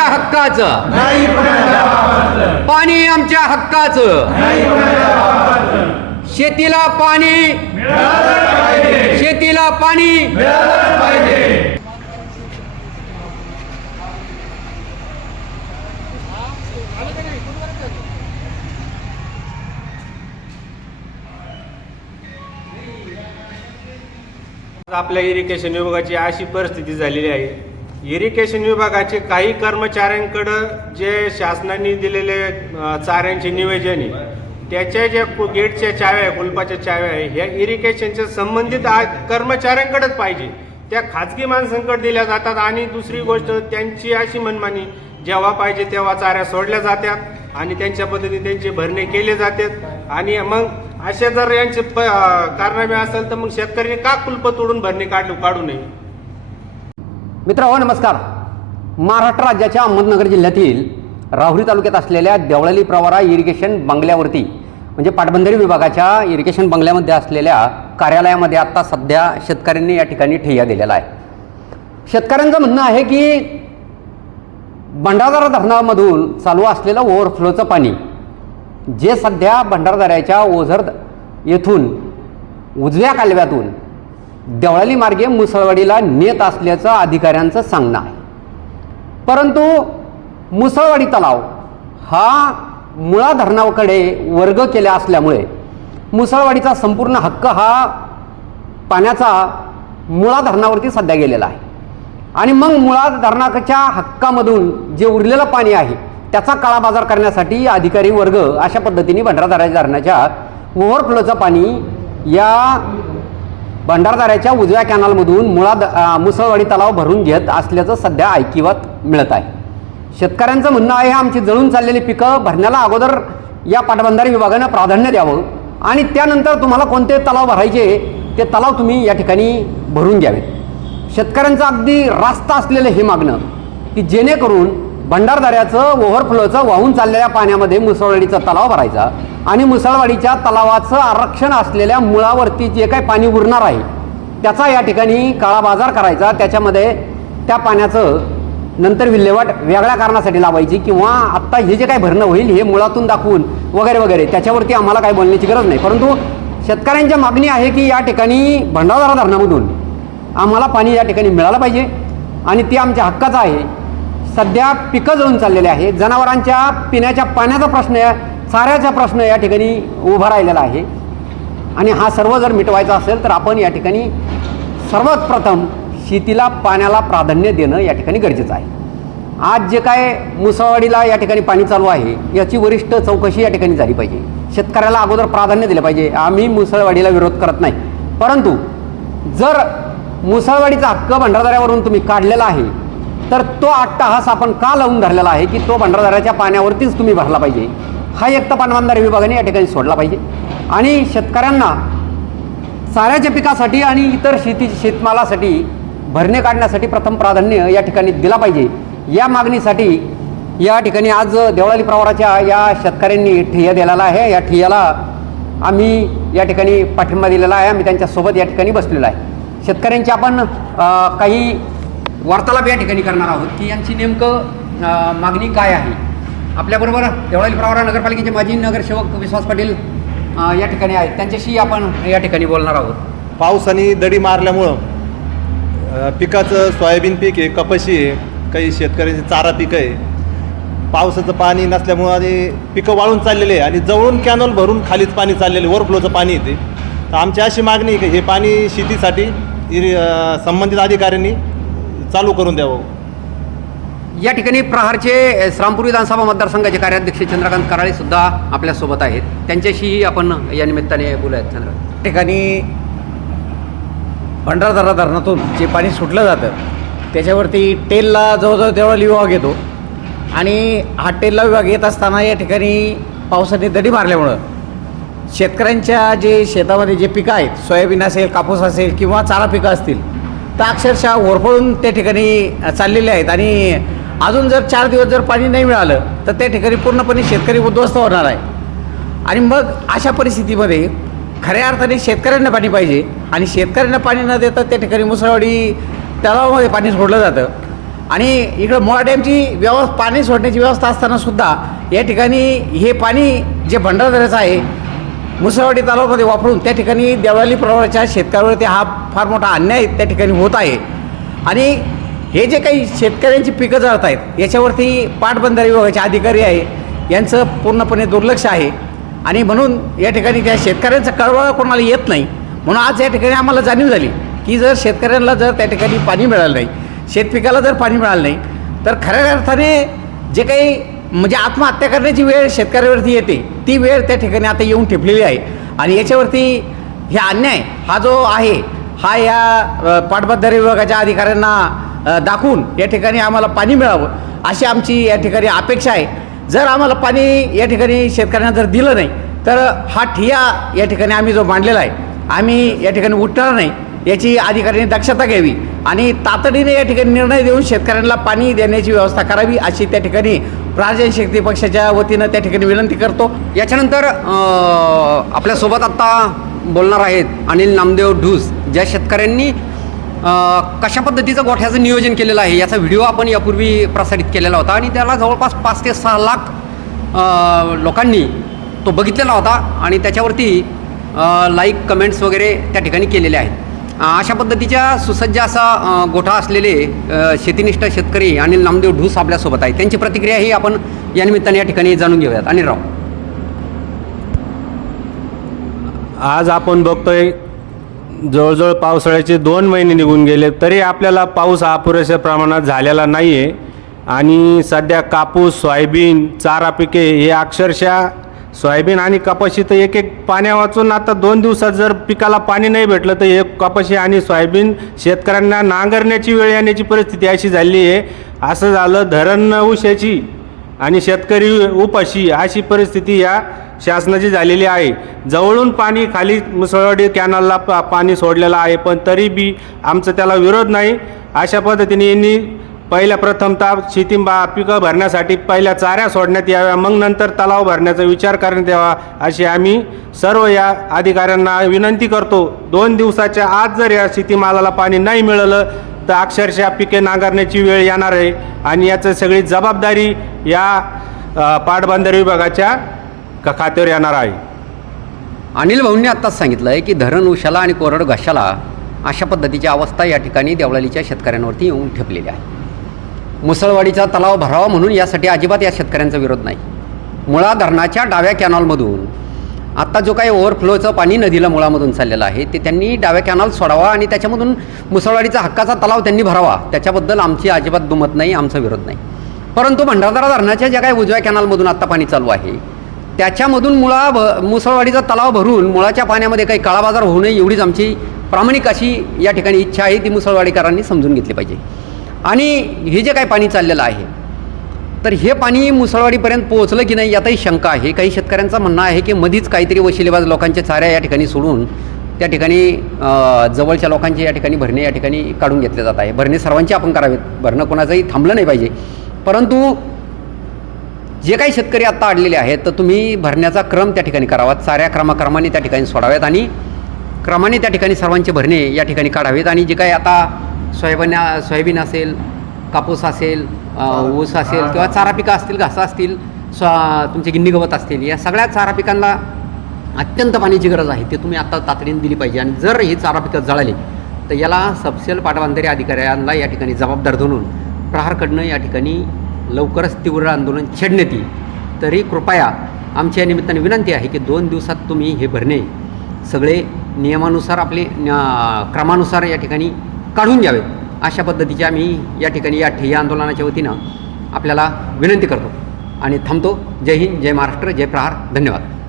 आमच्या हक्काचं. पाणी आमच्या हक्काचं. शेतीला पाणी. शेतीला पाणी. आपल्या इरिगेशन विभागाची अशी परिस्थिती झालेली आहे. इरिगेशन विभागाचे काही कर्मचाऱ्यांकडं जे शासनाने दिलेले चाऱ्यांचे निवेदन आहे त्याच्या ज्या गेटच्या चाव्या आहे कुलपाच्या चाव्या आहे ह्या इरिगेशनच्या संबंधित आ- कर्मचाऱ्यांकडेच पाहिजे. त्या खाजगी माणसांकडे दिल्या जातात आणि दुसरी गोष्ट त्यांची अशी मनमानी जेव्हा पाहिजे तेव्हा चाऱ्या सोडल्या जातात आणि त्यांच्या पद्धतीने त्यांचे भरणे केले जातात आणि मग अशा जर यांचे प कारनामे असेल तर मग शेतकऱ्यांनी का कुलप तोडून भरणे काढू काढू नये? मित्र हो नमस्कार. महाराष्ट्र राज्याच्या अहमदनगर जिल्ह्यातील राहुरी तालुक्यात असलेल्या देवळाली प्रवारा इरिगेशन बंगल्यावरती म्हणजे पाटबंधारी विभागाच्या इरिगेशन बंगल्यामध्ये असलेल्या कार्यालयामध्ये आत्ता सध्या शेतकऱ्यांनी या ठिकाणी ठेया दिलेला आहे. शेतकऱ्यांचं म्हणणं आहे की भंडारदारा धरणामधून चालू असलेलं ओव्हरफ्लोचं पाणी जे सध्या भंडारदऱ्याच्या ओझर येथून उजव्या कालव्यातून देवळाली मार्गे मुसळवाडीला नेत असल्याचं अधिकाऱ्यांचं सांगणं आहे. परंतु मुसळवाडी तलाव हा मुळा धरणाकडे वर्ग केला असल्यामुळे मुसळवाडीचा संपूर्ण हक्क हा पाण्याचा मुळा धरणावरती सध्या गेलेला आहे. आणि मग मुळा धरणाच्या हक्कामधून जे उरलेलं पाणी आहे त्याचा काळाबाजार करण्यासाठी अधिकारी वर्ग अशा पद्धतीने भंडारदारा धरणाच्या ओव्हरफ्लोचं पाणी या भंडारदाऱ्याच्या उजव्या कॅनलमधून मुळा द- मुसळवाडी तलाव भरून घेत असल्याचं सध्या ऐकिवात मिळत आहे. शेतकऱ्यांचं म्हणणं आहे आमची जळून चाललेली पिकं भरण्याला अगोदर या पाटबंधारे विभागानं प्राधान्य द्यावं आणि त्यानंतर तुम्हाला कोणते तलाव भरायचे ते तलाव तुम्ही या ठिकाणी भरून घ्यावे शेतकऱ्यांचं अगदी रास्त असलेलं हे मागणं की जेणेकरून भंडारदऱ्याचं ओव्हरफ्लोचं वाहून चाललेल्या पाण्यामध्ये मुसळवाडीचा तलाव भरायचा. आणि मुसळवाडीच्या तलावाचं आरक्षण असलेल्या मुळावरती जे काही पाणी उरणार आहे त्याचा या ठिकाणी काळा बाजार करायचा. त्याच्यामध्ये त्या पाण्याचं नंतर विल्हेवाट वेगळ्या कारणासाठी लावायची किंवा आत्ता हे जे काही भरणं होईल हे मुळातून दाखवून वगैरे वगैरे त्याच्यावरती आम्हाला काही बोलण्याची गरज नाही. परंतु शेतकऱ्यांच्या मागणी आहे की या ठिकाणी भंडारदारा धरणामधून आम्हाला पाणी या ठिकाणी मिळालं पाहिजे आणि ते आमच्या हक्काचं आहे. सध्या पिकं जळून चाललेले आहे जनावरांच्या पिण्याच्या पाण्याचा प्रश्न चाऱ्याचा प्रश्न या ठिकाणी उभा राहिलेला आहे. आणि हा सर्व जर मिटवायचा असेल तर आपण या ठिकाणी सर्वात प्रथम शेतीला पाण्याला प्राधान्य देणं या ठिकाणी गरजेचं आहे. आज जे काय मुसळवाडीला या ठिकाणी पाणी चालू आहे याची वरिष्ठ चौकशी या ठिकाणी झाली पाहिजे. शेतकऱ्याला अगोदर प्राधान्य दिलं पाहिजे. आम्ही मुसळवाडीला विरोध करत नाही. परंतु जर मुसळवाडीचा हक्क भंडारदाऱ्यावरून तुम्ही काढलेला आहे तर तो अट्टाहास आपण का लावून धरलेला आहे की तो भंडारदाऱ्याच्या पाण्यावरतीच तुम्ही भरला पाहिजे? हा एक तर विभागाने या ठिकाणी सोडला पाहिजे. आणि शेतकऱ्यांना चाऱ्याच्या पिकासाठी आणि इतर शेती शेतमालासाठी भरणे काढण्यासाठी प्रथम प्राधान्य या ठिकाणी दिला पाहिजे. या मागणीसाठी या ठिकाणी आज देवळाली प्रवाराच्या या शेतकऱ्यांनी ठिय्या दिलेला आहे. या ठिय्याला आम्ही या ठिकाणी पाठिंबा दिलेला आहे. आम्ही त्यांच्यासोबत या ठिकाणी बसलेलो आहे. शेतकऱ्यांची आपण काही वार्तालाप या ठिकाणी करणार आहोत की यांची नेमकं मागणी काय आहे? आपल्याबरोबर देवळाली प्रवारा नगरपालिकेचे माजी नगरसेवक विश्वास पाटील या ठिकाणी आहेत. त्यांच्याशी आपण या ठिकाणी बोलणार आहोत. पावसाने दडी मारल्यामुळं पिकाचं सोयाबीन पीक आहे कपाशी आहे काही शेतकऱ्यांचे चारा पिकं आहे. पावसाचं पाणी नसल्यामुळं आणि पिकं वाळून चाललेले आहे आणि जवळून कॅनॉल भरून खालीच पाणी चाललेले ओव्हरफ्लोचं पाणी येते तर आमची अशी मागणी आहे की हे पाणी शेतीसाठी संबंधित अधिकाऱ्यांनी चालू करून द्यावं. या ठिकाणी प्रहारचे श्रामपूर विधानसभा मतदारसंघाचे कार्याध्यक्ष चंद्रकांत कराळे सुद्धा आपल्यासोबत आहेत. त्यांच्याशीही आपण या निमित्ताने बोलूयात चंद्र ठिकाणी भंडारदरा धरणातून जे पाणी सुटलं जातं त्याच्यावरती टेलला जवळजवळ तेवढा विभाग येतो आणि हा टेलला विभाग येत असताना या ठिकाणी पावसाने दडी मारल्यामुळं शेतकऱ्यांच्या जे शेतामध्ये जे पिकं आहेत सोयाबीन असेल कापूस असेल किंवा चारा पिकं असतील तर अक्षरशः होरपळून त्या ठिकाणी चाललेले आहेत. आणि अजून जर चार दिवस जर पाणी नाही मिळालं तर त्या ठिकाणी पूर्णपणे शेतकरी उद्ध्वस्त होणार आहे. आणि मग अशा परिस्थितीमध्ये खऱ्या अर्थाने शेतकऱ्यांना पाणी पाहिजे. आणि शेतकऱ्यांना पाणी न देता त्या ठिकाणी मुसळवाडी तलावामध्ये पाणी सोडलं जातं. आणि इकडं मोळा डॅमची व्यवस्था पाणी सोडण्याची व्यवस्था असताना सुद्धा या ठिकाणी हे पाणी जे भंडारदऱ्याचं आहे मुसळवाडी तलावामध्ये वापरून त्या ठिकाणी देवळाली प्रवाहाच्या शेतकऱ्यावरती हा फार मोठा अन्याय त्या ठिकाणी होत आहे. आणि हे जे काही शेतकऱ्यांची पिकं जळत आहेत याच्यावरती पाटबंधारे विभागाचे अधिकारी आहे यांचं पूर्णपणे दुर्लक्ष आहे. आणि म्हणून या ठिकाणी त्या शेतकऱ्यांचा कळवळा कोणाला येत नाही म्हणून आज या ठिकाणी आम्हाला जाणीव झाली की जर शेतकऱ्यांना जर त्या ठिकाणी पाणी मिळालं नाही शेतपिकाला जर पाणी मिळालं नाही तर खऱ्या अर्थाने जे काही म्हणजे आत्महत्या करण्याची वेळ शेतकऱ्यावरती येते ती वेळ त्या ठिकाणी आता येऊन ठेपलेली आहे. आणि याच्यावरती हे अन्याय हा जो आहे हा या पाटबंधारे विभागाच्या अधिकाऱ्यांना दाखवून या ठिकाणी आम्हाला पाणी मिळावं अशी आमची या ठिकाणी अपेक्षा आहे. जर आम्हाला पाणी या ठिकाणी शेतकऱ्यांना जर दिलं नाही तर हा ठिया या ठिकाणी आम्ही जो मांडलेला आहे आम्ही या ठिकाणी उठणार नाही याची अधिकाऱ्यांनी दक्षता घ्यावी आणि तातडीने या ठिकाणी निर्णय देऊन शेतकऱ्यांना पाणी देण्याची व्यवस्था करावी अशी त्या ठिकाणी प्राजन शक्ती पक्षाच्या वतीनं त्या ठिकाणी विनंती करतो. याच्यानंतर आपल्यासोबत आत्ता बोलणार आहेत अनिल नामदेव ढूस ज्या शेतकऱ्यांनी कशा पद्धतीचं गोठ्याचं नियोजन केलेलं आहे याचा व्हिडिओ आपण यापूर्वी प्रसारित केलेला होता आणि त्याला जवळपास पाच ते सहा लाख लोकांनी तो बघितलेला होता आणि त्याच्यावरती लाईक कमेंट्स वगैरे त्या ठिकाणी केलेले आहेत. अशा पद्धतीच्या सुसज्ज असा गोठा असलेले शेतीनिष्ठ शेतकरी अनिल नामदेव ढूस आपल्यासोबत आहे त्यांची प्रतिक्रिया ही आपण या निमित्ताने या ठिकाणी जाणून घेऊयात. अनिल राव. आज आपण बघतोय जवळजवळ पावसाळ्याचे दोन महिने निघून गेले तरी आपल्याला पाऊस हा पुरेशा प्रमाणात झालेला नाही आहे आणि सध्या कापूस सोयाबीन चारा पिके हे अक्षरशः सोयाबीन आणि कपाशी तर एक एक पाण्या वाचून आता दोन दिवसात जर पिकाला पाणी नाही भेटलं तर एक कपाशी आणि सोयाबीन शेतकऱ्यांना नांगरण्याची वेळ येण्याची परिस्थिती अशी झाली आहे. असं झालं धरण उशाची आणि शेतकरी उपाशी अशी परिस्थिती या शासनाची झालेली आहे. जवळून पाणी खाली मुसळवाडी कॅनलला पा पाणी सोडलेलं आहे पण तरी बी आमचं त्याला विरोध नाही. अशा पद्धतीने यांनी पहिल्या प्रथमतः शेती बा पिकं भरण्यासाठी पहिल्या चाऱ्या सोडण्यात याव्या मग नंतर तलाव भरण्याचा विचार करण्यात यावा अशी आम्ही सर्व या अधिकाऱ्यांना विनंती करतो. दोन दिवसाच्या आत जर या शेतीमालाला पाणी नाही मिळालं तर अक्षरशः पिके नांगरण्याची वेळ येणार आहे. आणि याचं सगळी जबाबदारी या अ, पाटबंधारे विभागाच्या क- खात्यावर येणार आहे? अनिल भाऊंनी आत्ताच सांगितलं आहे की धरण उशाला आणि कोरड घशाला अशा पद्धतीची अवस्था या ठिकाणी देवळालीच्या शेतकऱ्यांवरती येऊन ठेपलेली आहे मुसळवाडीचा तलाव भरावा म्हणून यासाठी अजिबात या शेतकऱ्यांचा विरोध नाही. मुळा धरणाच्या डाव्या कॅनॉलमधून आत्ता जो काही ओव्हरफ्लोचं पाणी नदीला मुळामधून चाललेलं आहे ते त्यांनी डाव्या कॅनॉल सोडावा आणि त्याच्यामधून मुसळवाडीचा हक्काचा तलाव त्यांनी भरावा त्याच्याबद्दल आमची अजिबात दुमत नाही आमचा विरोध नाही. परंतु भंडारदरा धरणाच्या ज्या काही उजव्या कॅनॉलमधून आत्ता पाणी चालू आहे त्याच्यामधून मुळा भ मुसळवाडीचा तलाव भरून मुळाच्या पाण्यामध्ये काही काळाबाजार होऊ नये एवढीच आमची प्रामाणिक अशी या ठिकाणी इच्छा आहे ती मुसळवाडीकरांनी समजून घेतली पाहिजे. आणि हे जे काही पाणी चाललेलं आहे तर हे पाणी मुसळवाडीपर्यंत पोहोचलं की नाही यातही शंका आहे. काही शेतकऱ्यांचं म्हणणं आहे की मधीच काहीतरी वशिलेबाज लोकांच्या चाऱ्या या ठिकाणी सोडून त्या ठिकाणी जवळच्या लोकांचे या ठिकाणी भरणे या ठिकाणी काढून घेतले जात आहे. भरणे सर्वांचे आपण करावेत. भरणं कोणाचंही थांबलं नाही पाहिजे. परंतु जे काही शेतकरी आत्ता अडलेले आहेत तर तुम्ही भरण्याचा क्रम त्या ठिकाणी करावा. चाऱ्या क्रमाक्रमाने त्या ठिकाणी सोडाव्यात आणि क्रमाने त्या ठिकाणी सर्वांचे भरणे या ठिकाणी काढावेत. आणि जे काही आता सोयाबीन सोयाबीन असेल कापूस असेल ऊस असेल किंवा चारा पिकं असतील घासा असतील स्व तुमचे गिन्नी गवत असतील या सगळ्या चारा पिकांना अत्यंत पाण्याची गरज आहे. ते तुम्ही आता तातडीने दिली पाहिजे. आणि जर ही चारा पिकं जळाली तर याला सबसेल पाटबंधारे अधिकाऱ्यांना या ठिकाणी जबाबदार धरून प्रहारकडनं या ठिकाणी लवकरच तीव्र आंदोलन छेडण्यात येईल. तरी कृपया आमच्या निमित्ताने विनंती आहे की दोन दिवसात तुम्ही हे भरणे सगळे नियमानुसार आपले क्रमानुसार या ठिकाणी काढून घ्यावेत अशा पद्धतीचे आम्ही या ठिकाणी या ठिय्या आंदोलनाच्या वतीनं आपल्याला विनंती करतो. आणि थांबतो. जय हिंद जय महाराष्ट्र जय प्रहार. धन्यवाद.